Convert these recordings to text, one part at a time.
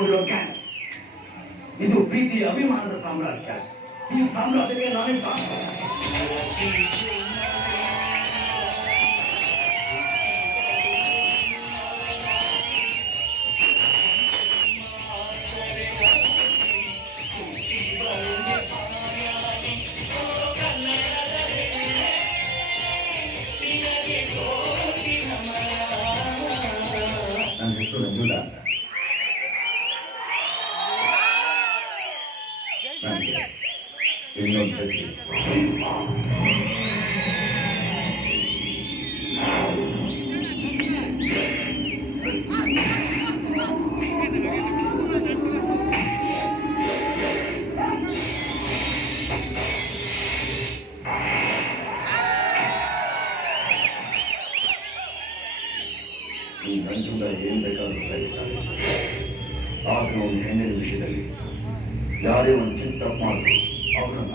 ಇಟ್ಕೊಂಡಿರೋ gang. ಇದು ಪ್ರೀತಿ ಅಭಿಮಾನದ ಸಾಮ್ರಾಜ್ಯ. ಈ ಸಾಮ್ರಾಜ್ಯಕ್ಕೆ ನಾನೇ ಸಾಕು. ನನ್ನ ಹೆಸರು ರಂಜುಲ. ನನಗೆ ಇನ್ನೊಂದು ಹೆಸರು ಈ ರಂಜುಲ ಏನ್ ಬೇಕಾದ್ರೂ ಸಹಿಸ್ತಾರೆ. ಆದ್ರೆ ಒಂದು ಹೆಣ್ಣಿನ ವಿಷಯದಲ್ಲಿ ಯಾರೇ ಒಂದು ಚಿಂತ ಮಾಡಿದ್ರು ಅವ್ರನ್ನ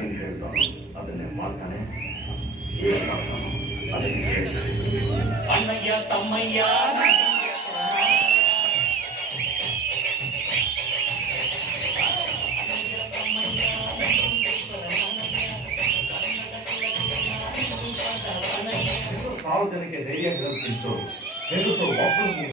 ಏನ್ ಹೇಳ್ತಾನೋ ಅದನ್ನೇ ಮಾಡ್ತಾನೆ, ಏನ್ ಮಾಡ್ತಾನೋ ಅದನ್ನೇ ಹೇಳ್ತಾನೆ. ಅಣ್ಣಯ್ಯ ತಮ್ಮಯ್ಯ ಸಾವು ಜನಕ್ಕೆ ಧೈರ್ಯ ಕಲ್ಪಿಸಿದ್ದು ಹೆಂಗಸು ಒಬ್ಬರು